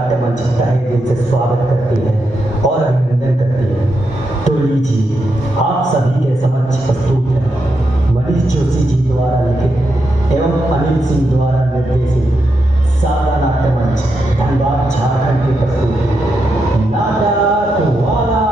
नाट्य मंच तहे दिल से स्वागत करती है और अभिनंदन करती है। तो लीजिए आप सभी के समक्ष प्रस्तुत है मनीष जोशी जी द्वारा लिखित एवं अनिल सिंह द्वारा निर्देशित शारदा नाट्य मंच धनबाद झारखंड की प्रस्तुत नाटक वाला।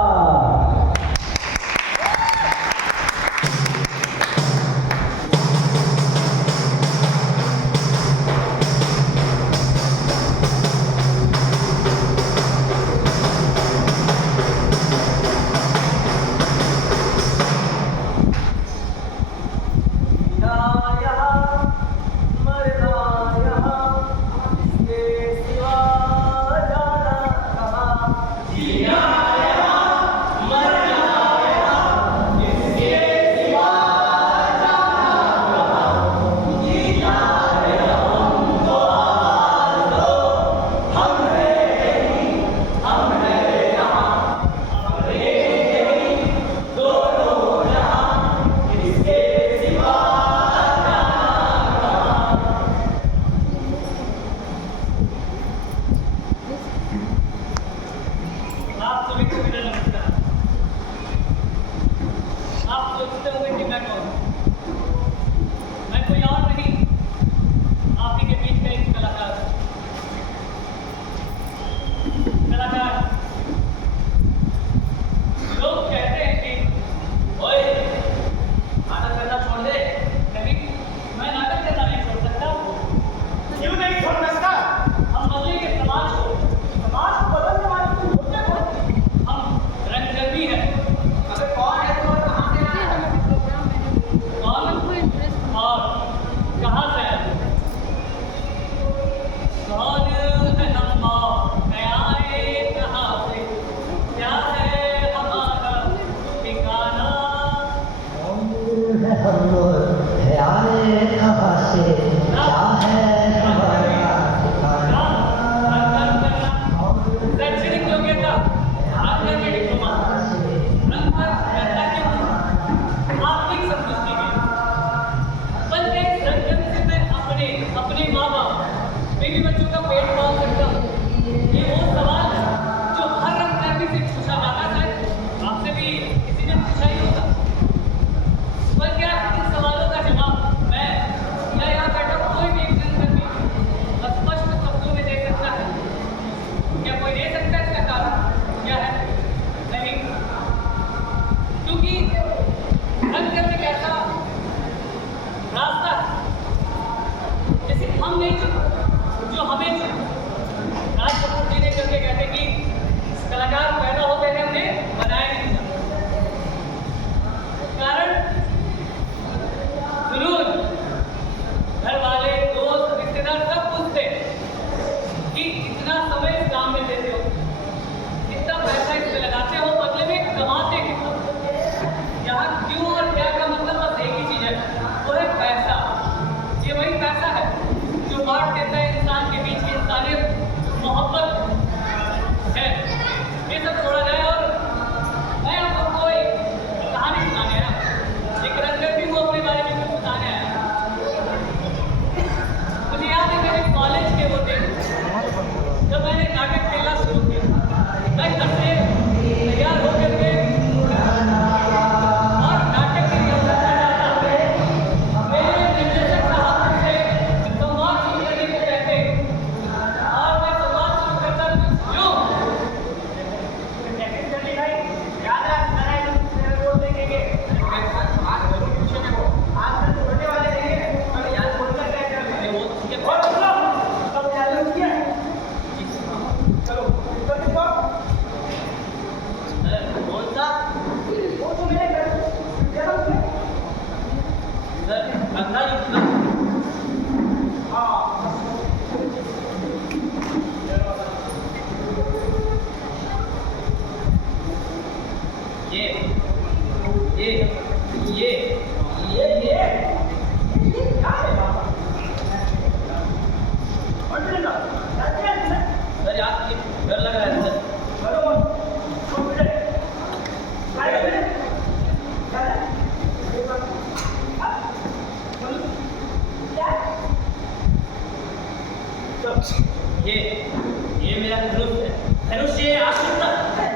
मेरा धनुष है। धनुष ये अस्तमा है।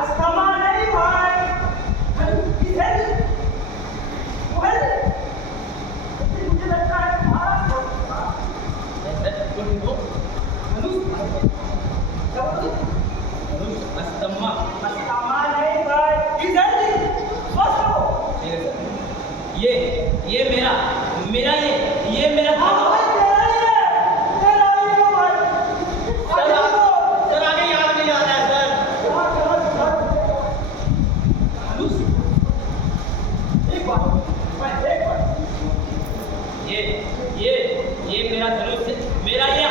अस्तमा नहीं भाई, धनुष की है। मुझे लगता है तुम्हारा धनुष अस्तमा नहीं भाई, किधर ये मेरा ये मेरा सर आगे याद नहीं आ रहा है सर। ये मेरा धनुष है। मेरा ये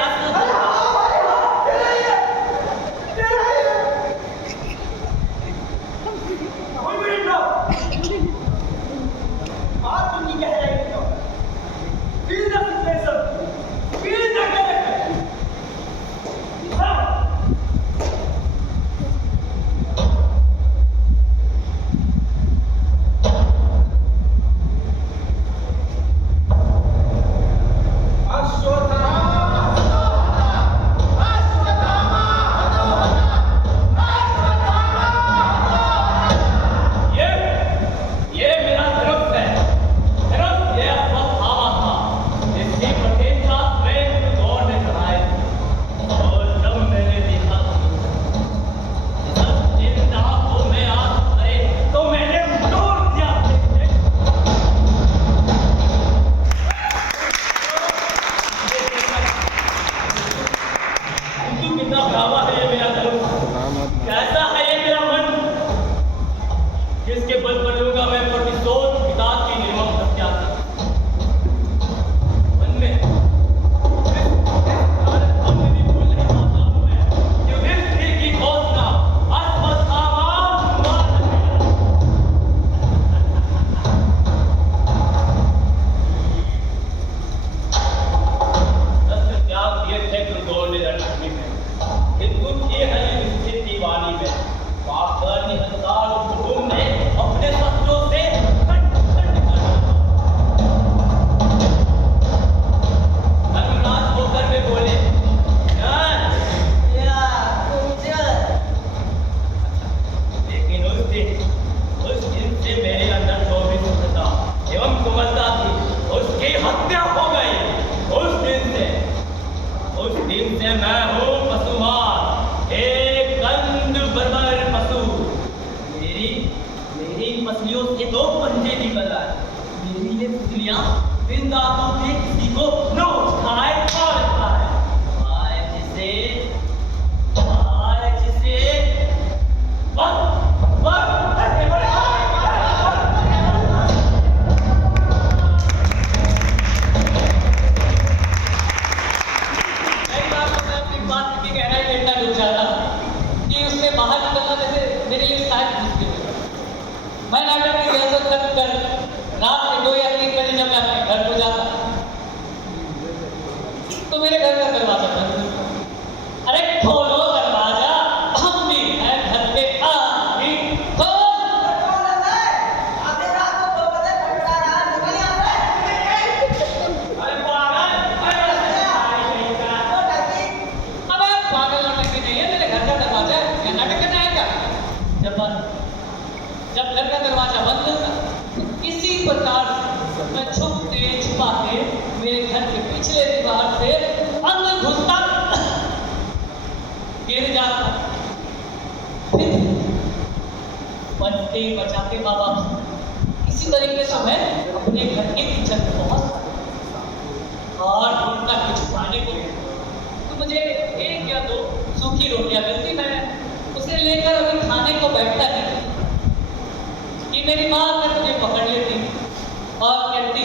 बचाते बाबा इसी तरीके से मैं अपने घर के किचन में पहुंच और ढूंढता कुछ पाने को तो मुझे एक या दो सूखी रोटियां मिलती, मैं उसे लेकर अभी खाने को बैठता नहीं कि मेरी माँ मैं मुझे पकड़ लेती और कहती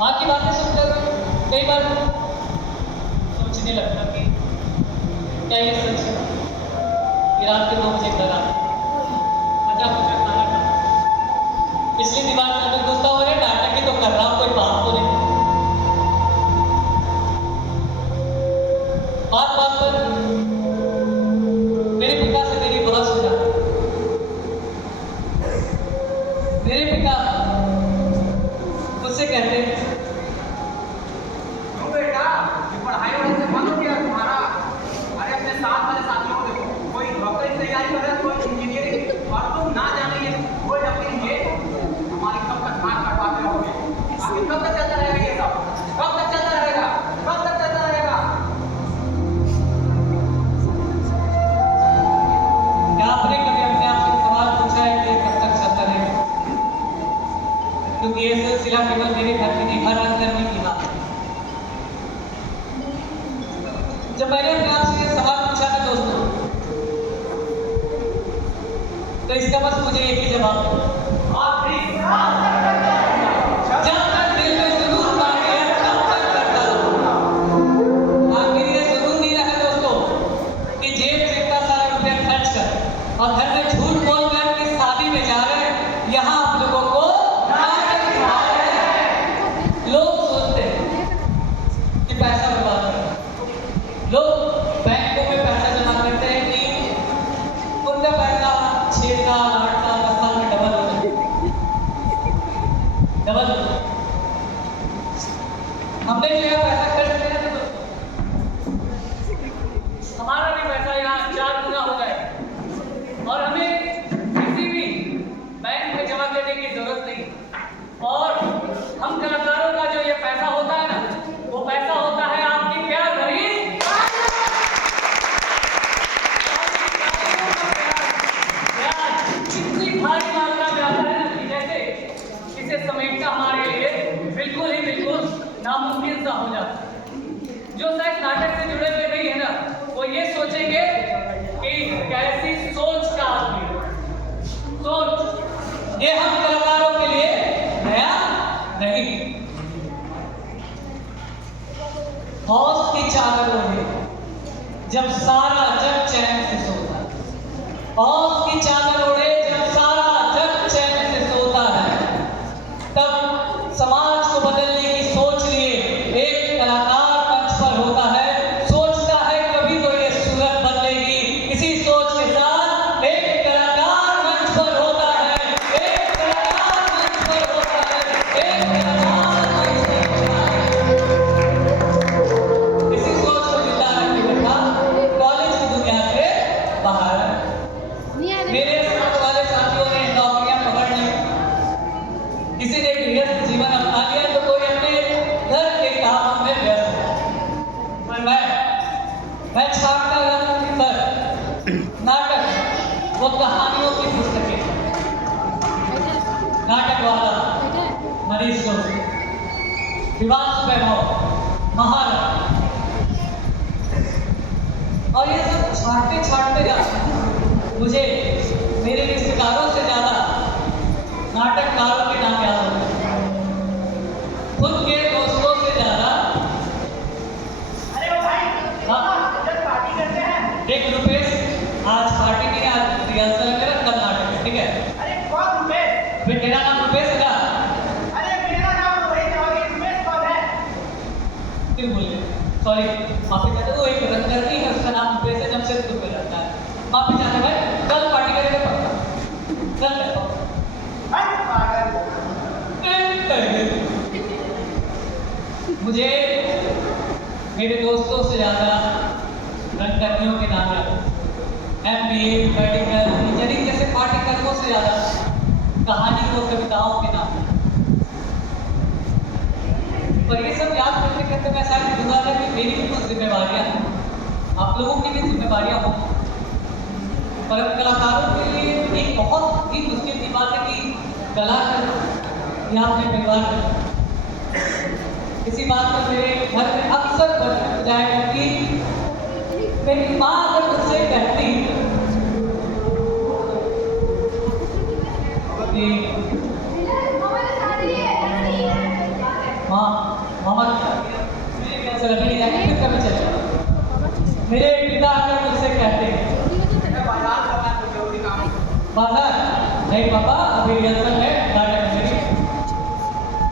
माँ की बातें सुनकर कई बार सोचने लगता कि क्या ये सच है कि रात के 2 बजे घर आते केवल मेरे घर की नहीं, हर अंतर्मी की बात है। जब मैंने अपने आप से ये सवाल पूछा था दोस्तों, तो इसका बस मुझे एक ही जवाब है, जब तक दिल में जुनून बाकी है तब तक करता रहूं। आखिर ये जुनून नहीं रहा दोस्तों कि जेब से इतना सारा रुपया खर्च कर और घर में झूठ बोलकर कि शादी में जा रहे हैं, यहाँ आप लोगों को नाटक दिखा रहे हैं। लोग सोचते हैं कि पैसा बर्बाद है, लोग बैंकों में पैसा जमा करते हैं कि उनका पैसा 6 साल 8 साल 10 साल में डबल हो जाए, डबल हो जाए। हमने जो है पैसा खर्च किया था दोस्तों, हमारा भी पैसा यहाँ 4 गुना हो जाए और हमें किसी भी बैंक में जमा करने की जरूरत नहीं। और हम कलाकारों का जो ये पैसा होता है ना, वो पैसा होता है आपकी प्यार भरी इतनी भारी मात्रा में आता है ना कि जैसे इसे समेटना हमारे लिए बिल्कुल नामुमकिन सा हो जाता है। जो शायद नाटक से जुड़े हुए नहीं है ना, वो ये सोचेंगे कि कैसी सोच का आदमी है। सोच ये हम कलाकारों के लिए नया नहीं। हौस की चादर ओढ़े जब सारा जग चैन से सोता है, हौस की चादर ओढ़े जब सारा जग चैन से सोता है, तब समाज को बदलने की सोच लिए एक कलाकार मंच पर होता है। सोचता है कभी तो ये सूरत बदलेगी, इसी सोच के साथ एक कलाकार मंच पर होता है, एक कलाकार मंच पर होता है, एक कलाकार मंच पर होता है। इसी सोच को जिंदा रखने का कॉलेज की दुनिया से बाहर है। मेरे साथ वाले साथियों ने नौकरियां पकड़ ली, किसी ने गृहस्थ जीवन अपना लिया, तो कोई अपने घर के काम में व्यस्त है। और मैं छापता रहता हूं पर नाटक, वो कहानियों की पुस्तकें, नाटक वाला मनीष जोशी, दिवांश वैभव, महाराज, और ये सब छाटते जाते मुझे मेरे रिश्तेदारों से ज्यादा नाटककारों के नाम याद होते हैं, खुद के दोस्तों से ज्यादा। अरे ओ भाई, हाँ, जब पार्टी करते हैं। एक रुपेश, आज पार्टी नहीं, आज रिहर्सल है मेरा, कल नाटक है, ठीक है? अरे कौन रुपेश? फिर तेरा नाम रुपेश है ना? अरे मेरा नाम तो वही था, ये रुपेश कौन है? फिर बोल गए, सॉरी माफी चाहते, वो एक रंगकर्मी है, उसका नाम रुपेश है, जमशेदपुर में रहता है। माफी चाहते भाई, कल पार्टी करेंगे पक्का, कल है पक्का। भाई पागल। मुझे मेरे दोस्तों से ज्यादा रंगकर्मियों के नाम याद है, MBA, मेडिकल, इंजीनियरिंग जैसे पाठ्यक्रमों से ज्यादा कहानी और कविताओं के नाम। और ये सब याद करते करते मैं शायद भूल गया कि मेरी भी कुछ जिम्मेवारियां हैं, आप लोगों की भी जिम्मेवारियां हों। पर कलाकारों के लिए एक बहुत ही मुश्किल की बात है कि कला कर या अपने परिवार कर। इसी बात पर मेरे घर में अक्सर बचपन जाया करती, मेरी माँ अगर मुझसे कहती कि माँ मामा मेरे से रखी जाएगी, फिर कभी चले। मेरे पिता अगर मुझसे कहते बाजार नहीं पापा, अभी रिहर्सल है, नाटक मेरी।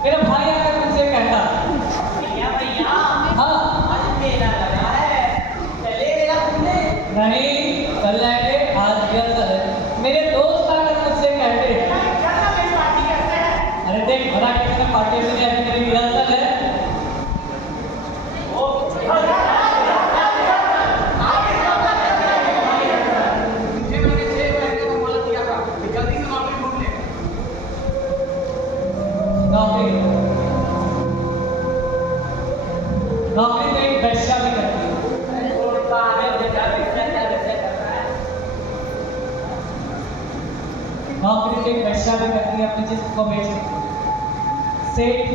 मेरा भाई आकर मुझसे कहता भैया हाँ आज मेला लगा है, चलेगा घूमने? नहीं, कल जाएंगे, आज रिहर्सल है। मेरे दोस्त आकर मुझसे कहते चलना मेरी पार्टी करते हैं। अरे देख भला किसी ने पार्टी में जाए, मेरी रिहर्सल है। नौकरी तो एक वेश्या भी करती है। नौकरी तो एक वेश्या भी करती है, अपनी जिस्म को बेच सकती है। सेठ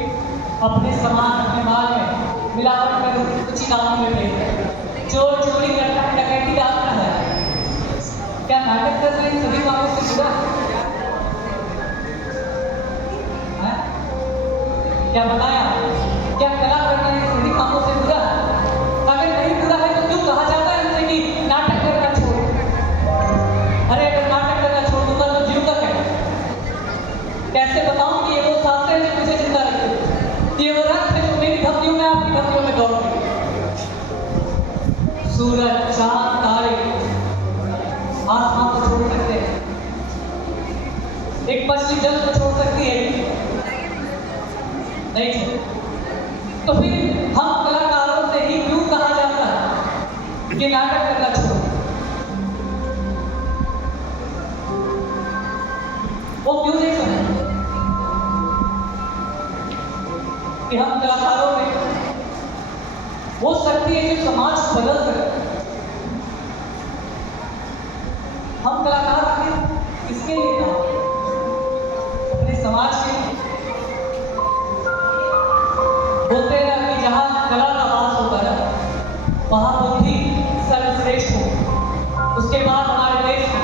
अपने सामान अपने माल में मिलावट कर उचित दामों में बेचते हैं। चोर चोरी करता है, डकैती डालता है। क्या नाटक कर रहे हैं सभी कामों से जुड़ा है? क्या बताया? क्या कला करना है सभी कामों से बुरा? अगर नहीं बुरा है तो क्यों कहा जाता है हमसे कि नाटक करना छोड़? अरे अगर नाटक करना छोड़ दूंगा तो जीव का क्या? कैसे बताऊं कि ये वो सांसें हैं जो मुझे जिंदा रखते हैं? ये वो रक्त है जो मेरी धमनियों में आपकी धमनियों में दौड़ते हैं। सूरज, चांद, तारे आसमान को छोड़ सकते हैं, एक मछली जल को छोड़ सकती है, नहीं छोड़। तो फिर हम कलाकारों से ही क्यों कहा जाता है कि नाटक करना छोड़ो? वो क्यों नहीं समझते कि हम कलाकारों में वो शक्ति है जो समाज को बदल सकती है? हम कलाकार आखिर किसके लिए काम करते हैं? अपने समाज के लिए। बोलते हैं कि जहाँ कला का वास होता है वहाँ बुद्धि सर्वश्रेष्ठ हो। उसके बाद हमारे देश में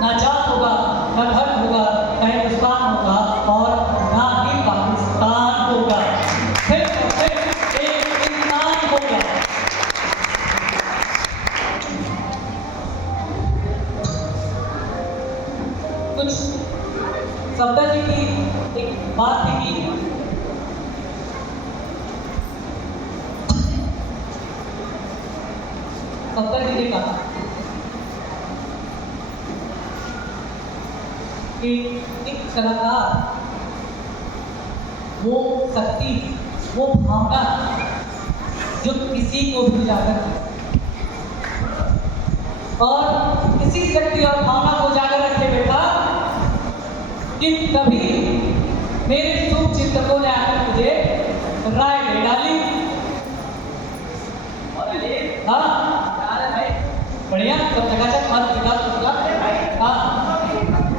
ना जात होगा, ना धर्म होगा, ना हिंदुस्तान होगा और ना ही पाकिस्तान होगा। सिर्फ और सिर्फ एक इंसान होगा। कुछ सफदर जी की एक बात थी कि सफदर जी ने कहा कि एक कलाकार वो शक्ति, वो भावना जो किसी को भी उजागर करे और किसी शक्ति और भावना को उजागर रखे बेटा कि तभी मेरे शुभ चिंतकों ने आकर मुझे राय दे डाली। और अली हाँ क्या है भाई? बढ़िया, सब चकाचक मत बिना मसला। हाँ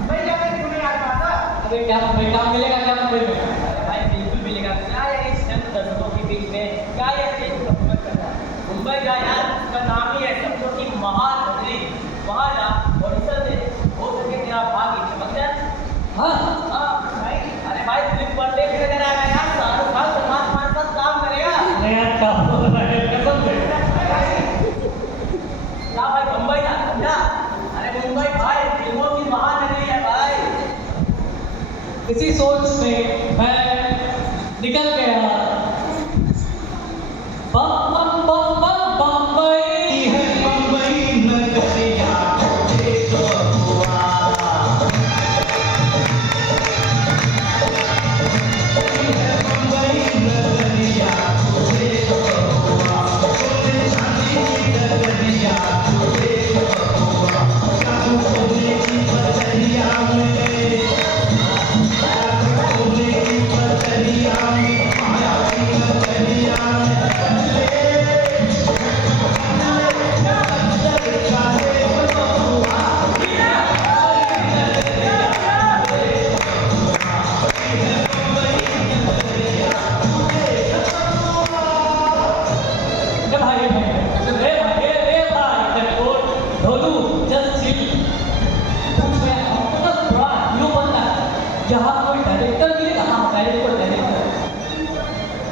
भाई क्या मैं तुम्हें याद आता? अरे क्या तुम्हें काम मिलेगा क्या मुंबई में? अरे भाई बिल्कुल मिलेगा। क्या है इस चंद दर्शकों के बीच में क्या ये स्टेज पर हुकूमत करता है? मुंबई जा यार, उसका नाम ही है शब्दों की महानगरी। वहाँ जा और इस से हो सके तेरा भाग्य चमक जाए। हाँ हाँ भाई, अरे भाई फिल्म पर देख नजर आएगा यार, शाहरुख खान सलमान खान साथ काम करेगा। अरे यार क्या बोल रहा है कसम से? क्या भाई मुंबई ना समझा? अरे मुंबई भाई फिल्मों की महानगरी है भाई। इसी सोच में मैं निकल गया। बम बम बम बम बम्बई है मुंबई नगरिया तुझे तो हुआ। मुंबई नगरिया तुझे तो हुआ। सोने चांदी की नगरिया तुझे तो हुआ। जादू सोने की पथरिया में, सोने की पथरिया में, माया की नगरिया में जहाँ कोई डायरेक्टर मिलेगा, हाँ डायरेक्टर डायरेक्टर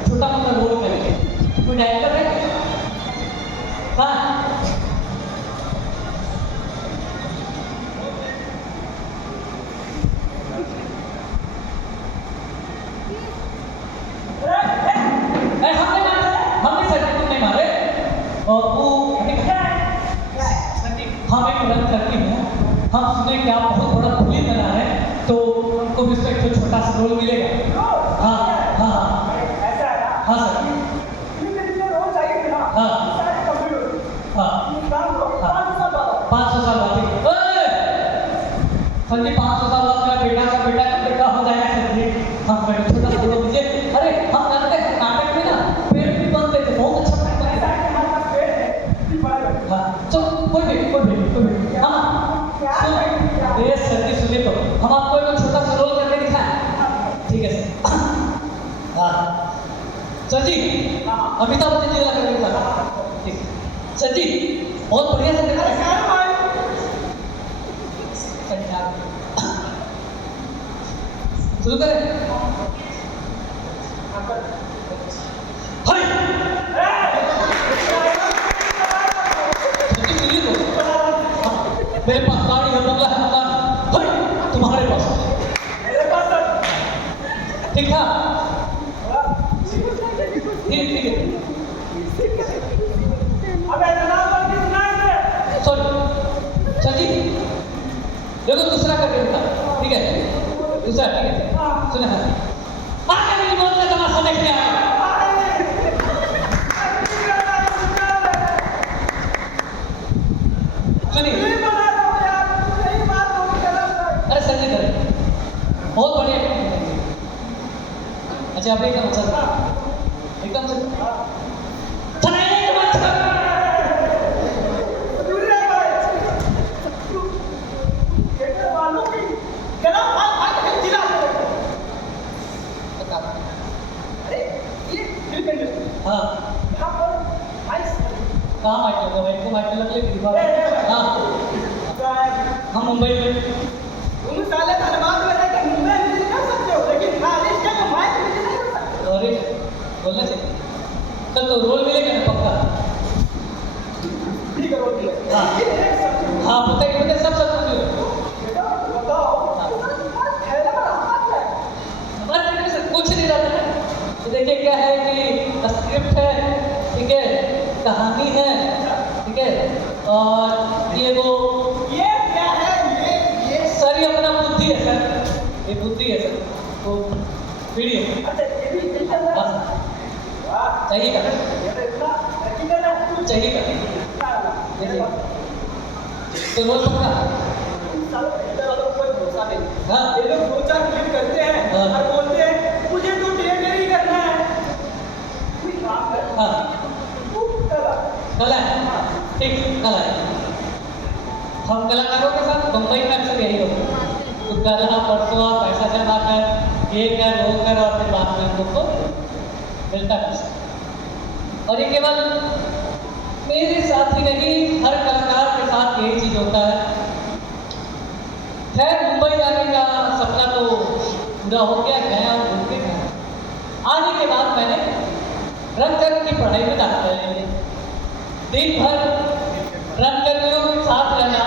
छोटा मोटा रोल करके कोई डायरेक्टर है कहाँ? हमने सर तुमने मारे और वो हम एक रन करती हूँ। हम सुने कि आप बहुत बड़ा फिल्म बना है तो हमको भी उसमें एक तो छोटा सा रोल मिलेगा। हाँ हाँ हाँ ऐसा है ना? हाँ सर फिल्म में जितने रोल चाहिए थे ना, हाँ। सारे कंप्लीट हो गए। हाँ ये काम करो, 5 साल बाद। 500 साल बाद सर जी 500 साल बाद मेरा बेटा का बेटा का बेटा हो जाएगा सर जी। हम बेटा छोटा सा रोल दीजिए। अरे हम करते हैं नाटक में ना पेड़ भी बनते थे, बहुत अच्छा पेड़ बनता ऐसा है। है कि हमारे पास पेड़ है, फिर बड़ा है। हाँ तो कोई हाँ क्या ये सर जी सुनिए तो हम आपको एक छोटा सा रोल करके दिखाएं। ठीक है सर। सर जी, अमिताभ बच्चन जी वाला करेंगे ठीक। सर जी, बहुत बढ़िया से देखा शुरू करें। हाय मेरे पास गाड़ी है, बंगला है, मकान है, तुम्हारे पास मेरे पास ठीक था? ठीक है। अबे जनाब की सुनाई दे। सॉरी सर जी, देखो दूसरा करके दिखा, ठीक है? दूसरा ठीक है, सुने हाँ आगे मेरी मौत का तमाशा देखने आया। सुनिए, अरे सर जी करें, बहुत बढ़िया। अच्छा आप एकदम अच्छा एकदम से हाँ कहाँ माइक लगा भाई को माइक लग ले हाँ हम मुंबई में तुम साले धनबाद में रहकर मुंबई में कर सकते हो, लेकिन खालिश का तो माइक में नहीं कर सकते। अरे बोलना चाहिए कल तो रोल मिलेगा ना पक्का। ठीक है रोल मिलेगा। हाँ बताइए सब सब कुछ नहीं रहता है। तो देखिए क्या है कि स्क्रिप्ट है, ठीक है, कहानी है, ठीक है, और ये क्या है ये सर ये अपना बुद्धि है सर, ये बुद्धि है सर, तो वीडियो अच्छा ये भी दिलचस्प है। वाह चाहिएगा ये तो इतना हकीकत है। चाहिएगा देखिए तो रोज पक्का हाँ ये लोग दो चार क्लिप करते हैं और बोलते हैं मुझे तो थिएटर ही करना है। कोई काम कर हाँ कला कला है ठीक कला है। हम कलाकारों के साथ बम्बई में अक्सर यही होता है, तो कला परसों पैसा जमा कर ये कर वो कर और फिर बाद में हम लोग को मिलता कुछ। और ये केवल मेरे साथ ही नहीं, हर कलाकार के साथ यही चीज होता है। खैर मुंबई जाने का सपना तो पूरा हो गया, गया और घूम के गया। आने के बाद मैंने रंगकर्म की पढ़ाई में दाखिला ले लिया। दिन भर रंगकर्मियों के साथ रहना,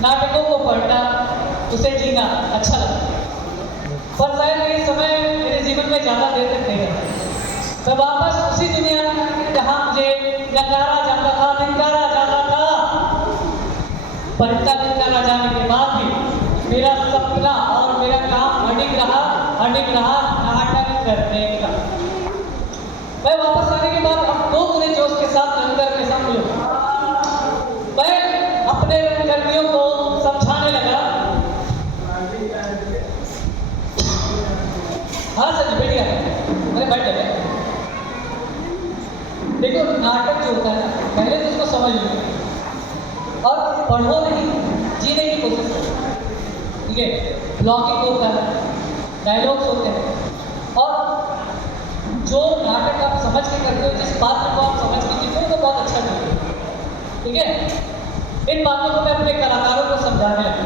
नाटकों को पढ़ना, उसे जीना अच्छा लगता। पर शायद ये समय मेरे जीवन में ज़्यादा देर तक नहीं रहा। मैं वापस उसी दुनिया जहाँ मुझे नकारा जाता था, धिक्कारा जाता था। पर इतना धिक्कारा जाने के बाद भी मेरा सपना और मेरा काम अडिग रहा नाटक करने का। मैं वापस आने के बाद अब दो गुने जोश के साथ रंगकर के साथ मिलूं। मैं अपने रंगकर्मियों को समझाने लगा। हाँ सर बैठ गया, अरे बैठ गए। देखो नाटक जो होता है पहले तो उसको समझ लो और पढ़ो नहीं, जीने की कोशिश करो, ठीक है। ब्लॉगिंग होता है, डायलॉग्स होते हैं, और जो नाटक आप समझ के करते हो, जिस पात्र को आप समझ के जीते हो, तो बहुत अच्छा जीते हो, ठीक है। इन बातों को मैं अपने कलाकारों को समझाने लगा।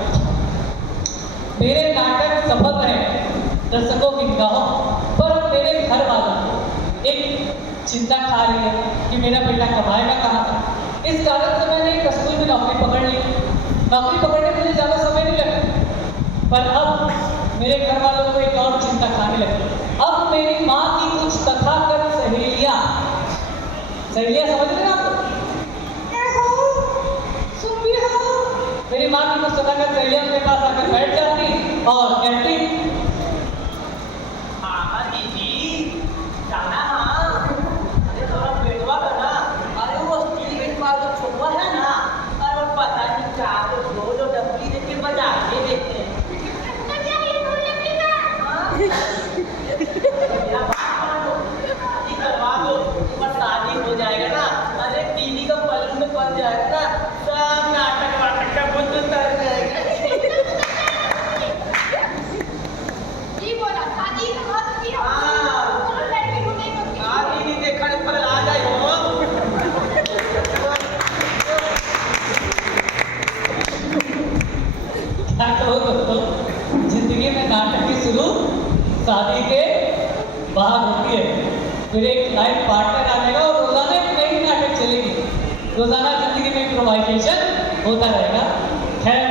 मेरे नाटक सफल रहे दर्शकों की निगाहों पर, अब मेरे घर वालों एक चिंता खा रही है कि मेरा बेटा कमाएगा कहाँ से। इस कारण से मैंने एक स्कूल में नौकरी पकड़ ली। नौकरी पकड़ने में मुझे ज़्यादा समय नहीं लगा, पर अब मेरे घर वालों को एक और चिंता खाने लगी। अब मेरी माँ की कुछ तथाकथित सहेलियाँ समझ रहे हैं आप? मेरी माँ की कुछ तथाकथित सहेलियाँ उनके पास आकर बैठ जाती और कहती, हाँ दीदी जाना हाँ, अरे थोड़ा पेटवा करना, अरे वो स्टील वेट वाला जो छोटवा है ना, अरे वो पता नहीं क्या तो दो डब्बी देके बजा के देते हैं। मेरा बात मानो, शादी करवा दो, पर शादी हो जाएगा ना, अरे टीवी का पल्लू में बन जाएगा ना, सब नाटक वाटक का बुद्ध उतर जाएगा। क्या कहो दोस्तों, जिंदगी में नाटक की शुरू शादी के बाद होती है, फिर एक लाइफ पार्टनर आ जाएगा और रोजाना एक नई नाटक चलेगी, रोजाना जिंदगी में इम्प्रोवाइजेशन होता रहेगा। खैर,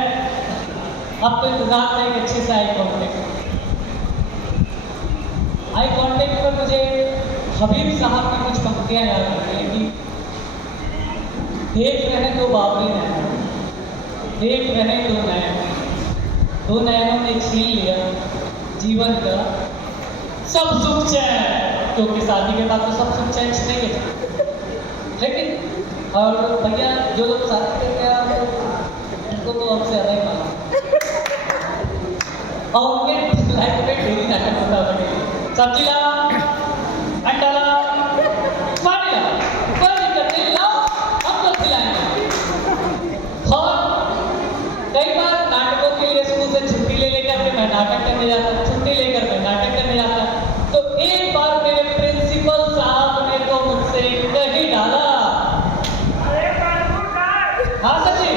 अब तो इंतजार था एक अच्छे से आई कॉन्टेक्ट पर मुझे हबीब साहब की कुछ पंक्तियां याद आती हैं कि देख रहे दो बाबरी नैन, देख रहे दो नैनों ने छीन लिया जीवन का सब सुख चैन, क्योंकि शादी के बाद तो सब सुख चैन छीनेंगे। लेकिन और भैया जो लोग शादी करके आए उनको तो हमसे ज़्यादा ही माना, और उनके लाइफ में डेली नाटक होता बने, सब्जी ला, अंडा ला, पानी ला, कोई दिक्कत नहीं, लाओ हम लोग खिलाएंगे। और कई बार नाटकों के लिए स्कूल से छुट्टी ले लेकर के मैं नाटक करने जाता, छुट्टी लेकर मैं नाटक करने जाता, तो एक बार मेरे प्रिंसिपल साहब ने तो मुझसे कही डाला, हाँ सर जी,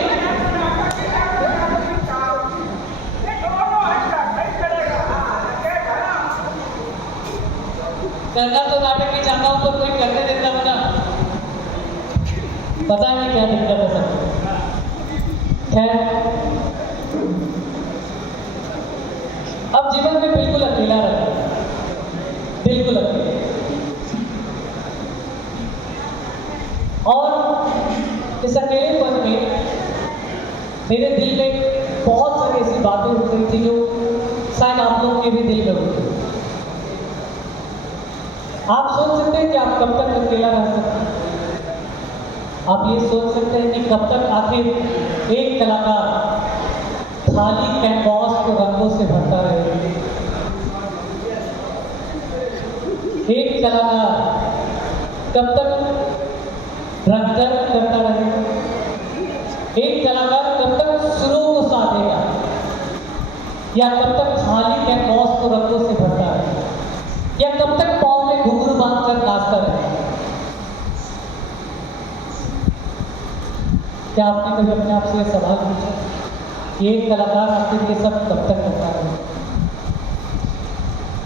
करना तो नाटक ही चाहता हूँ, तो कोई करने देता बना, पता नहीं क्या दिक्कत है सब। खैर, अब जीवन में बिल्कुल अकेला रहे, बिल्कुल अकेले, और इस अकेलेपन में मेरे दिल में बहुत सारी ऐसी बातें उठ रही थी जो शायद आप लोगों के भी दिल में उठी। आप सोच सकते हैं कि आप कब तक अकेला रह सकते हैं, आप ये सोच सकते हैं कि कब तक आखिर एक कलाकार खाली कैनवास को रंगों से भरता रहे, एक कलाकार कब तक रंगदर करता रहे, एक कलाकार कब तक सुरों को साधेगा, या कब तक खाली कैनवास को रंगों से भरता रहे, या कब तक पाँव में घुंघरू बांधकर नाचता रहे। क्या आपने कभी अपने आप से यह सवाल पूछा कि एक कलाकार आखिर ये सब कब तक करता है?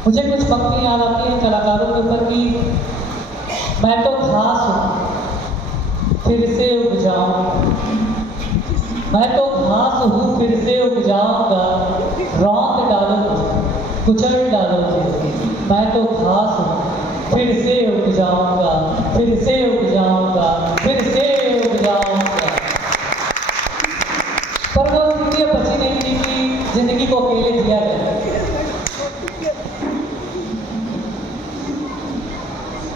मुझे कुछ पंक्ति याद आती हैं कलाकारों के ऊपर कि मैं तो घास हूँ फिर से उग जाऊँ, मैं तो घास हूँ फिर से उग जाऊँगा, रौंद डालो कुचल डालो मुझे, मैं तो घास हूँ फिर से उग जाऊँगा, फिर से उग जाऊँगा, फिर से उग जाऊँगा। पर वो स्थिति बची नहीं थी कि जिंदगी को अकेले जिया जाए।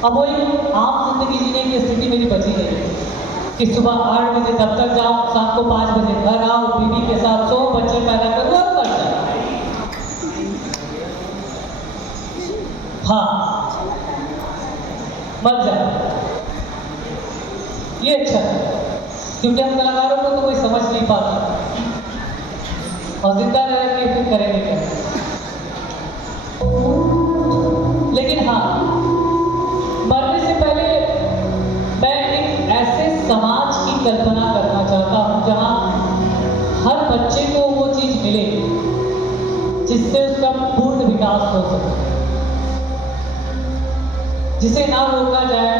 अब वही आम जिंदगी जीने की स्थिति मेरी बची नहीं कि सुबह 8 बजे दफ्तर जाओ, शाम को 5 बजे घर आओ, बीवी के साथ सो, बच्चे पैदा करो और मर जाओ। हाँ, मर जाए, ये अच्छा है, क्योंकि हम कलाकारों को तो कोई समझ नहीं पाता, और जिंदा रह के फिर करेंगे क्या। लेकिन हाँ, मरने से पहले मैं एक ऐसे समाज की कल्पना करना चाहता हूँ जहाँ हर बच्चे को वो चीज़ मिले जिससे उसका पूर्ण विकास हो सके, जिसे ना रोका जाए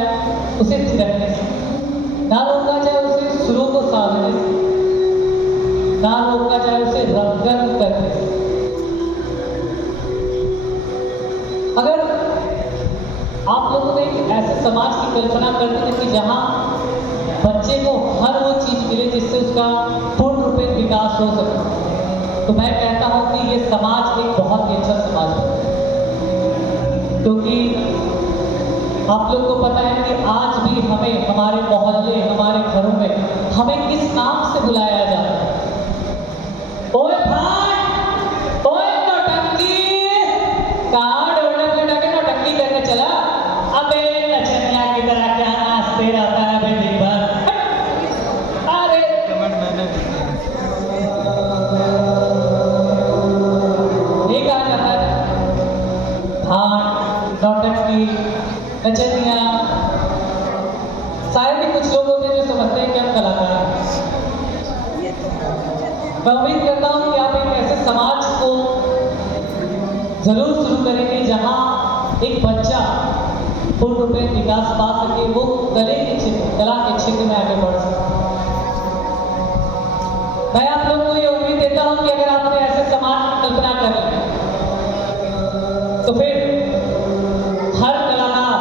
उसे थिरकने से, ना रोका जाए उसे सुरों को साधने से, ना रोका जाए उसे रंगन करने से। अगर आप लोगों ने एक ऐसे समाज की कल्पना करते थे कि जहाँ बच्चे को हर वो चीज़ मिले जिससे उसका पूर्ण रूप में विकास हो सके, तो मैं कहता हूँ कि ये समाज एक बहुत ही अच्छा समाज है। क्योंकि आप लोग को पता है कि आज भी हमें हमारे मोहल्ले, हमारे घरों में हमें किस नाम से बुलाया जाता है? ओए भाई, ओए नौटंकी, कहाँ ढोलक लटा के नौटंकी करके चला? अबे नचनिया की तरह क्या नाचते रहता है बे दिन भर? अरे ये कहा जाता है हाँ, नौटंकी, नचनिया, शायद ही कुछ लोग होते हैं जो समझते हैं कि हम कलाकार हैं। मैं उम्मीद करता हूँ कि आप एक जरूर शुरू करेंगे जहाँ एक बच्चा पूर्ण रूप में विकास पा सके, वो कला के क्षेत्र में आगे बढ़ सके। मैं आप लोगों को ये उम्मीद देता हूँ कि अगर आपने ऐसे समाज की कल्पना कर ली तो फिर हर कलाकार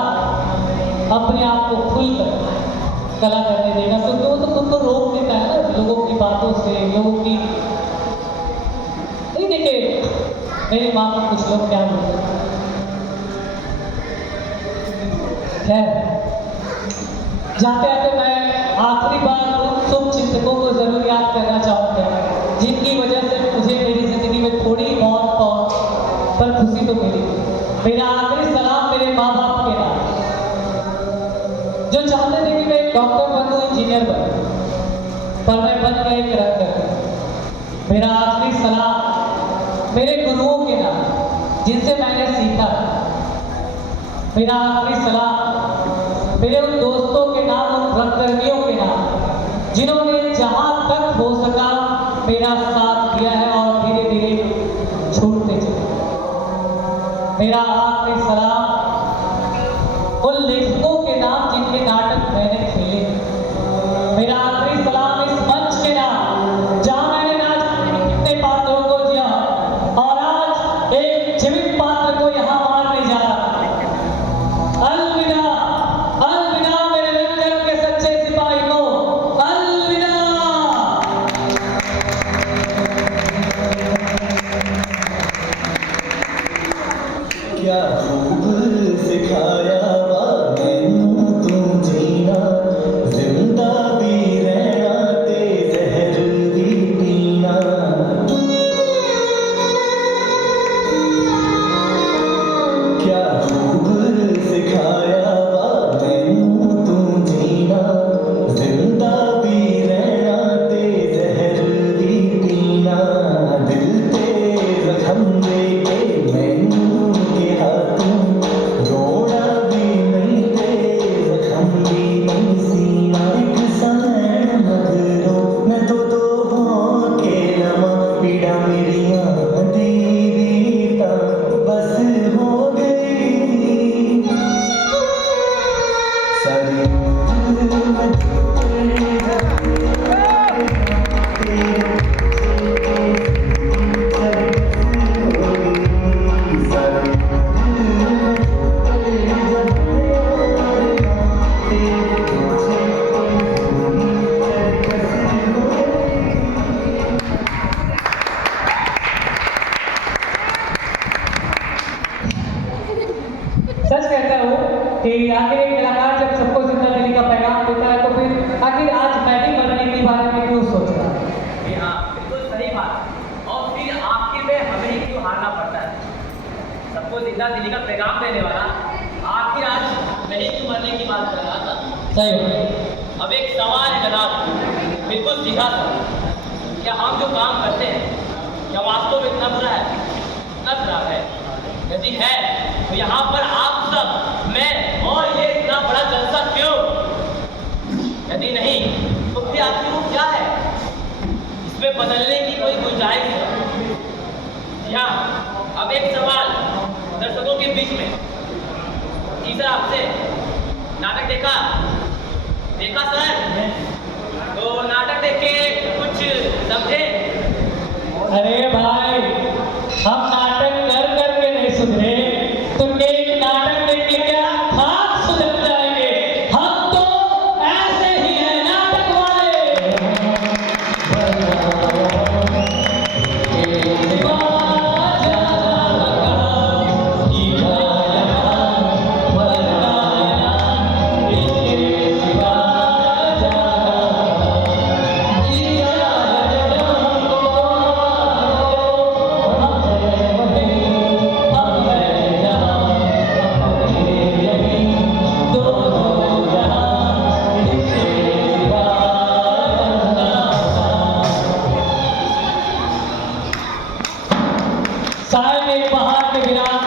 अपने आप को खुलकर कला करने देगा, क्योंकि वो तो खुद को रोक देता है ना लोगों की बातों से, लोगों की नहीं। देखिए मेरे माँ को कुछ लोग क्या बोलते हैं, खैर जाते आते मैं आखिरी बार उन शुभ चिंतकों को जरूर याद करना चाहूँगा जिनकी वजह से मुझे मेरी जिंदगी में थोड़ी बहुत पर खुशी तो मिली। मेरा आखिरी सलाम मेरे माँ बाप के नाम, जो चाहते थे कि मैं डॉक्टर बनूं, इंजीनियर बनूं, पर मैं बन गया एक रंगर। मेरा आखिरी सलाम मेरे गुरुओं के नाम, जिनसे मैंने सीखा। मेरा आखिरी सलाम मेरे उन दोस्तों के नाम, उन रंगकर्मियों के नाम, जिन्होंने जहां तक हो सका मेरा साथ दिया है और धीरे धीरे छूटते चले। मेरा आखिरी सलाम उन लेखकों के नाम जिनके नाटक मैंने खेले। मेरा आखिरी सलाम इस मंच के नाम जहां मैंने नाच कितने पात्रों को जिया और आज एक जीवित पात्र को यहां मारने जा रहा। अलविदा, अलविदा मेरे रंगरों के सच्चे सिपाही को, अलविदा। क्या खूब सिखाया मैनू तू जीना, जिंदा भी रहना ते जहर भी पीना। क्या खूब सिखाया मैनू तू जीना, जिंदा भी रहना ते जहर भी पीना। दिल ते जख्म दे के मैनू के हाथों रोना भी नहीं ते जख्म भी नहीं सीना। एक सैन मगरों मैं तो हो के लवा पीड़ा मेरिया दीदी बस हो गई सारी उम्र में तेरे सच कहता हूँ कि आखिर एक कलाकार जब सबको जिंदा दिली का पैगाम देता है तो फिर आखिर आज मैं भी बनने के बारे में क्यों सोच रहा हूँ। जी हाँ, बिल्कुल सही बात। और फिर आखिर में हमें ही क्यों हारना पड़ता है? सबको जिंदा दिली का पैगाम देने वाला आखिर आज मैं ही क्यों मरने की बात कर रहा था? सही बात। अब एक सवाल है जनाब, बिल्कुल सीधा सा, क्या हम जो काम करते हैं क्या वास्तव में इतना बुरा है, इतना खराब है? यदि है तो यहाँ पर आप सब, मैं और ये इतना बड़ा जलसा क्यों? यदि नहीं तो फिर आखिर वो क्या है? इसमें बदलने की कोई गुंजाइश है? जी हाँ, अब एक सवाल दर्शकों के बीच में। जी सर, आपसे नाटक देखा सर? तो नाटक देख के कुछ समझे? अरे भाई, हम नाटक कर करके नहीं सुधरे, तुम एक नाटक देख के क्या खाक सुधर जाएंगे? हम तो ऐसे ही हैं नाटक वाले। साय में बहार के विराम